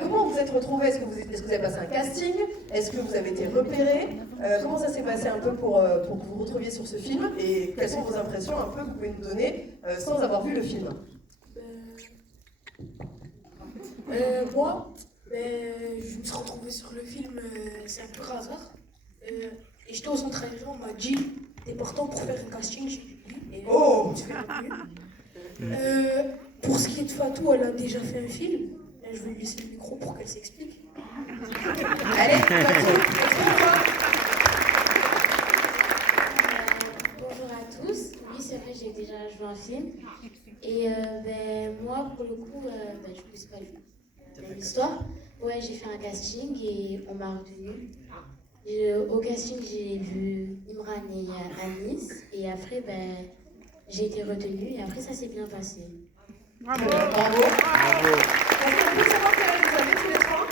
Comment vous êtes retrouvés? Est-ce que vous avez passé un casting? Est-ce que vous avez été repérés? Comment ça s'est passé un peu pour que vous vous retrouviez sur ce film? Et quelles sont vos impressions un peu que vous pouvez nous donner sans avoir vu le film? Moi, je me suis retrouvé sur le film, c'est un peu hasard. Et j'étais au centre aérien, on m'a dit t'es partant pour faire un casting, j'ai dit oui. Et Oh je me suis fait pour ce qui est de Fatou, elle a déjà fait un film. Je vais lui laisser le micro pour qu'elle s'explique. Allez, Fatou, explique-moi. Bonjour à tous. Oui, c'est vrai, j'ai déjà joué un film. Et moi, pour le coup, je ne sais pas l'histoire. Ouais, j'ai fait un casting et on m'a retenue. Au casting, j'ai vu Imran et Anis. Et après, j'ai été retenue. Et après, ça s'est bien passé. Bravo. Bravo. Est-ce qu'on peut savoir quel âge vous avez tous les trois?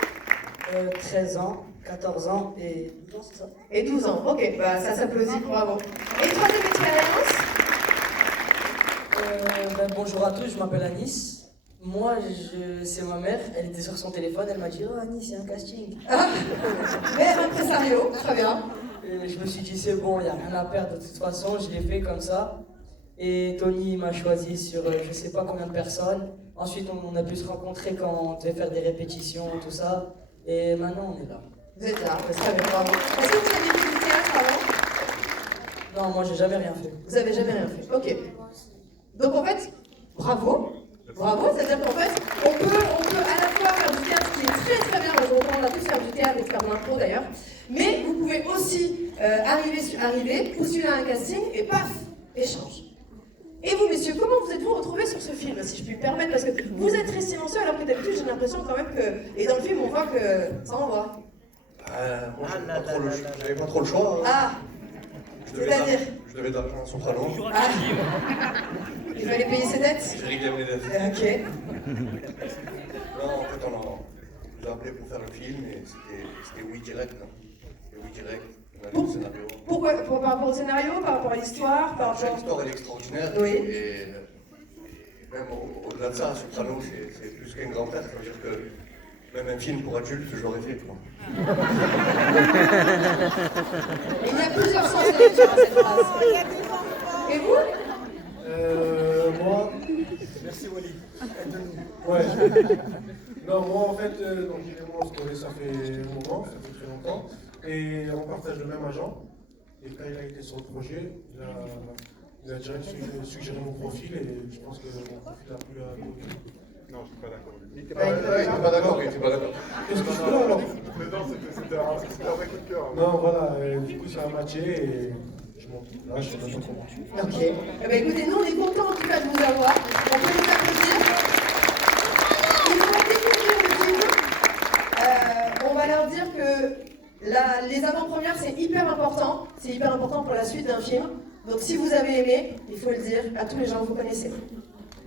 13 ans, 14 ans et 12 ans, c'est ça? Et 12 ans, ok, ça s'applaudit, bravo. Et troisième expérience? Bonjour à tous, je m'appelle Anis. Moi, c'est ma mère, elle était sur son téléphone, elle m'a dit « Oh Anis, c'est un casting ». Mère impresario, très bien. Et je me suis dit « C'est bon, il n'y a rien à perdre de toute façon », je l'ai fait comme ça. Et Tony m'a choisi sur je sais pas combien de personnes. Ensuite, on a pu se rencontrer quand on devait faire des répétitions, tout ça. Et maintenant, on est là. Vous êtes là, très bien, bravo. Est-ce que vous avez fait du théâtre avant? Non, moi, j'ai jamais rien fait. Vous avez jamais rien fait, ok. Donc en fait, bravo. Bravo, c'est-à-dire qu'en fait, on peut à la fois faire du théâtre, ce qui est très très bien, on a tous faire du théâtre et faire de l'impro d'ailleurs, mais vous pouvez aussi arriver, postuler à un casting et paf, échange. Et vous, messieurs, comment vous êtes-vous retrouvés sur ce film, si je puis me permettre? Parce que vous êtes très silencieux, alors que d'habitude, j'ai l'impression quand même que... Et dans le film, on voit que ça envoie. Moi, j'avais pas trop le choix. Ah, c'est-à-dire? Je devais de l'argent à Soprano. Ah, il fallait payer ses dettes? J'ai réglé mes dettes. Ok. Non, en fait, on nous a appelé pour faire le film et c'était oui direct. C'était oui direct. On a lu le scénario. Pourquoi? Par rapport au scénario, par rapport à l'histoire, par rapport... L'histoire, elle est extraordinaire. Oui. Et même au-delà de ça, Soprano, c'est plus qu'un grand frère. Ça veut dire que même un film pour adultes, je l'aurais fait, quoi. Il y a plusieurs sens de lecture à cette phrase. Et vous? Moi, merci Wally. Ouais. Non, moi en fait, donc il et moi on se connaît, ça fait un moment, ça fait très longtemps, et on partage le même agent. Et quand il a été sur le projet, il a direct suggéré mon profil et je pense que mon profil a plu à beaucoup. Non, je suis pas d'accord. Il était pas d'accord, il était pas d'accord. Qu'est-ce que je fais là alors? Mais non, c'était un vrai coup de cœur. Non, voilà, du coup ça a matché et je monte. Là, je sais pas trop comment. Ok. Eh bien, écoutez, nous, on est contents en tout cas de vous avoir. On peut les applaudir. Ils vont découvrir le film. On va leur dire que les avant-premières, c'est hyper important. C'est hyper important pour la suite d'un film. Donc, si vous avez aimé, il faut le dire à tous les gens que vous connaissez.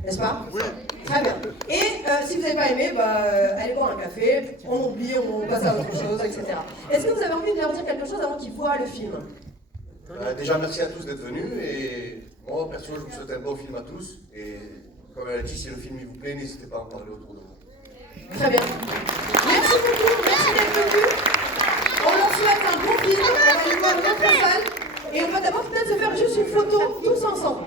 N'est-ce pas? Oui. Très bien. Et si vous n'avez pas aimé, allez boire un café, on oublie, on passe à autre chose, etc. Est-ce que vous avez envie de leur dire quelque chose avant qu'ils voient le film? Déjà, merci à tous d'être venus. Et moi, perso, je vous souhaite un bon film à tous. Et comme elle a dit, si le film il vous plaît, n'hésitez pas à en parler autour de vous. Très bien. Merci beaucoup, merci d'être venus. On leur souhaite un bon film, on va aller voir une autre salle. Et on va d'abord peut-être se faire juste une photo tous ensemble.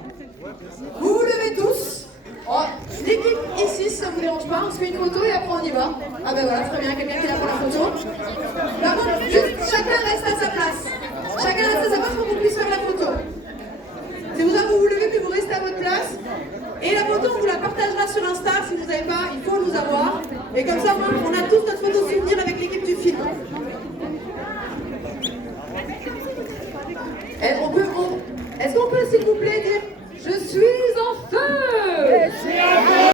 Vous vous levez tous. Oh, l'équipe ici, si ça ne vous dérange pas, on se fait une photo et après on y va. Ah ben voilà, très bien, quelqu'un qui est là pour la photo. Par contre, juste chacun reste à sa place. Chacun reste à sa place pour qu'on puisse faire la photo. Si vous vous levez puis vous restez à votre place. Et la photo, on vous la partagera sur Insta. Si vous n'avez pas, il faut nous avoir. Et comme ça, on a tous notre photo souvenir avec l'équipe du film. Est-ce qu'on peut, s'il vous plaît,